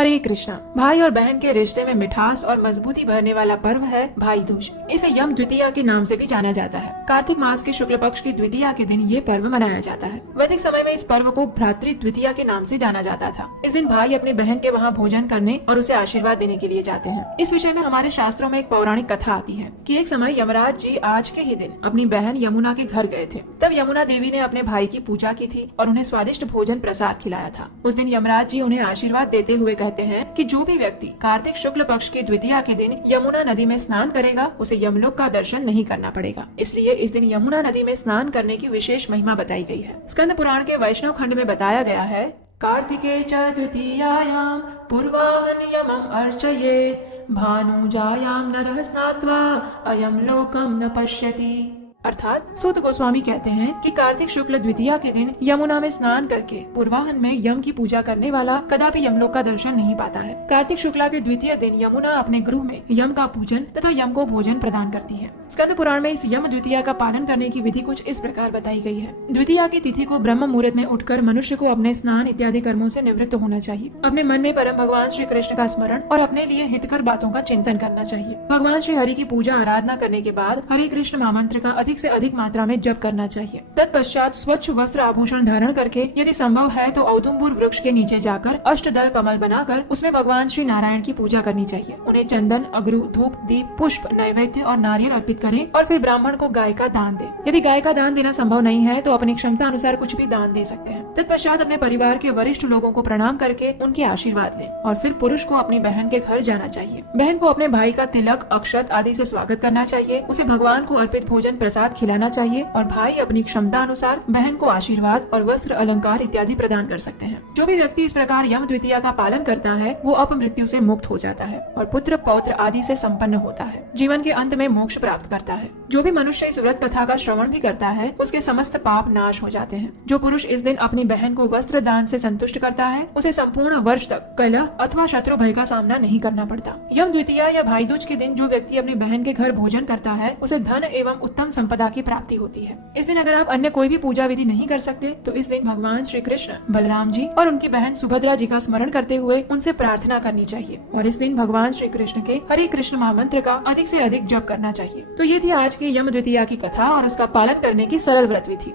हरे कृष्णा। भाई और बहन के रिश्ते में मिठास और मजबूती भरने वाला पर्व है भाई दूज। इसे यम द्वितीया के नाम से भी जाना जाता है। कार्तिक मास के शुक्ल पक्ष की द्वितीया के दिन ये पर्व मनाया जाता है। वैदिक समय में इस पर्व को भ्रातृ द्वितीया के नाम से जाना जाता था। इस दिन भाई अपनी बहन के वहाँ भोजन करने और उसे आशीर्वाद देने के लिए जाते हैं। इस विषय में हमारे शास्त्रों में एक पौराणिक कथा आती है कि एक समय यमराज जी आज के ही दिन अपनी बहन यमुना के घर गए थे। तब यमुना देवी ने अपने भाई की पूजा की थी और उन्हें स्वादिष्ट भोजन प्रसाद खिलाया था। उस दिन यमराज जी उन्हें आशीर्वाद देते हुए कहते हैं कि जो भी व्यक्ति कार्तिक शुक्ल पक्ष की द्वितीया के दिन यमुना नदी में स्नान करेगा उसे यमलोक का दर्शन नहीं करना पड़ेगा। इसलिए इस दिन यमुना नदी में स्नान करने की विशेष महिमा बताई गई है। स्कंद पुराण के वैष्णव खंड में बताया गया है, कार्तिके च द्वितीयायाम पूर्वाहन यमम अर्चयेत् भानुजायां नरः स्नात्वा अयम लोकम न पश्यति। अर्थात सूत गोस्वामी कहते हैं कि कार्तिक शुक्ल द्वितीया के दिन यमुना में स्नान करके पूर्वाहन में यम की पूजा करने वाला कदापि यमलोक का दर्शन नहीं पाता है। कार्तिक शुक्ला के द्वितीय दिन यमुना अपने गृह में यम का पूजन तथा यम को भोजन प्रदान करती है। स्कंद पुराण में इस यम द्वितीया का पालन करने की विधि कुछ इस प्रकार बताई गई है। द्वितीया की तिथि को ब्रह्म मुहूर्त में उठकर मनुष्य को अपने स्नान इत्यादि कर्मों से निवृत्त होना चाहिए। अपने मन में परम भगवान श्री कृष्ण का स्मरण और अपने लिए हितकर बातों का चिंतन करना चाहिए। भगवान श्री हरि की पूजा आराधना करने के बाद हरे कृष्ण महामंत्र का अधिक से अधिक मात्रा में जप करना चाहिए। तत्पश्चात स्वच्छ वस्त्र आभूषण धारण करके यदि संभव है तो औदुंबुर वृक्ष के नीचे जाकर अष्टदल कमल बनाकर उसमें भगवान श्री नारायण की पूजा करनी चाहिए। उन्हें चंदन, अगरू, धूप, दीप, पुष्प, नैवेद्य और नारियल अर्पित करें और फिर ब्राह्मण को गाय का दान दें। यदि गाय का दान देना संभव नहीं है तो अपनी क्षमता अनुसार कुछ भी दान दे सकते हैं। तत्पश्चात अपने परिवार के वरिष्ठ लोगों को प्रणाम करके उनके आशीर्वाद लें और फिर पुरुष को अपनी बहन के घर जाना चाहिए। बहन को अपने भाई का तिलक, अक्षत आदि से स्वागत करना चाहिए। उसे भगवान को अर्पित भोजन प्रसाद खिलाना चाहिए और भाई अपनी क्षमता अनुसार बहन को आशीर्वाद और वस्त्र, अलंकार इत्यादि प्रदान कर सकते हैं। जो भी व्यक्ति इस प्रकार यम द्वितीया का पालन करता है वो अपमृत्यु से मुक्त हो जाता है और पुत्र, पौत्र आदि से संपन्न होता है। जीवन के अंत में मोक्ष प्राप्त करता है। जो भी मनुष्य इस व्रत कथा का श्रवण भी करता है उसके समस्त पाप नाश हो जाते हैं। जो पुरुष इस दिन अपनी बहन को वस्त्र दान से संतुष्ट करता है उसे संपूर्ण वर्ष तक कलह अथवा शत्रु भय का सामना नहीं करना पड़ता। यम द्वितीया या भाई दूज के दिन जो व्यक्ति अपनी बहन के घर भोजन करता है उसे धन एवं उत्तम संपदा की प्राप्ति होती है। इस दिन अगर आप अन्य कोई भी पूजा विधि नहीं कर सकते तो इस दिन भगवान श्री कृष्ण, बलराम जी और उनकी बहन सुभद्रा जी का स्मरण करते हुए उनसे प्रार्थना करनी चाहिए और इस दिन भगवान श्री कृष्ण के हरे कृष्ण महामंत्र का अधिक से अधिक जप करना चाहिए। तो ये थी आज की यम द्वितीया की कथा और उसका पालन करने की सरल व्रत विधि।